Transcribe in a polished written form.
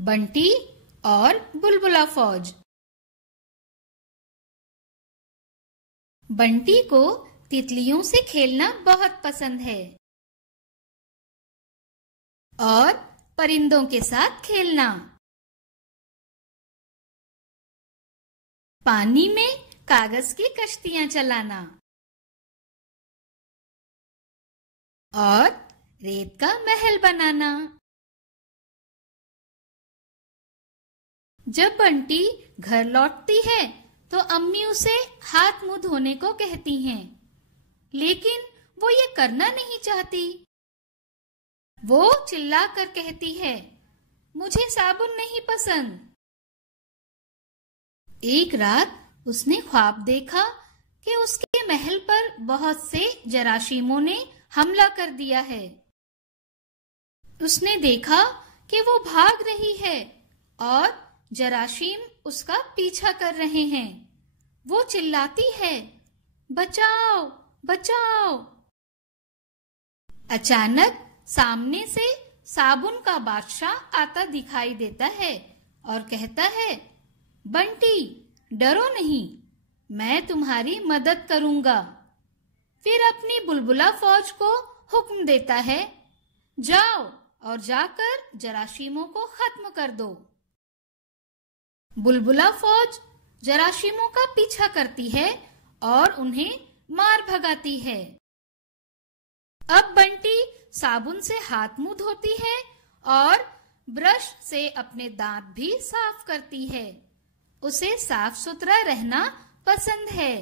बंटी और बुलबुला फौज। बंटी को तितलियों से खेलना बहुत पसंद है और परिंदों के साथ खेलना। पानी में कागज की कश्तियां चलाना और रेत का महल बनाना। जब बंटी घर लौटती है तो अम्मी उसे हाथ मुंह धोने को कहती हैं, लेकिन वो ये करना नहीं चाहती। वो चिल्लाकर कहती है, मुझे साबुन नहीं पसंद। एक रात उसने ख्वाब देखा कि उसके महल पर बहुत से जराशीमों ने हमला कर दिया है। उसने देखा कि वो भाग रही है और जराशीम उसका पीछा कर रहे हैं। वो चिल्लाती है, बचाओ बचाओ। अचानक सामने से साबुन का बादशाह आता दिखाई देता है और कहता है, बंटी डरो नहीं, मैं तुम्हारी मदद करूंगा। फिर अपनी बुलबुला फौज को हुक्म देता है, जाओ और जाकर जराशीमों को खत्म कर दो। बुलबुला फौज जराशीमों का पीछा करती है और उन्हें मार भगाती है। अब बंटी साबुन से हाथ मुंह धोती है और ब्रश से अपने दांत भी साफ करती है। उसे साफ सुथरा रहना पसंद है।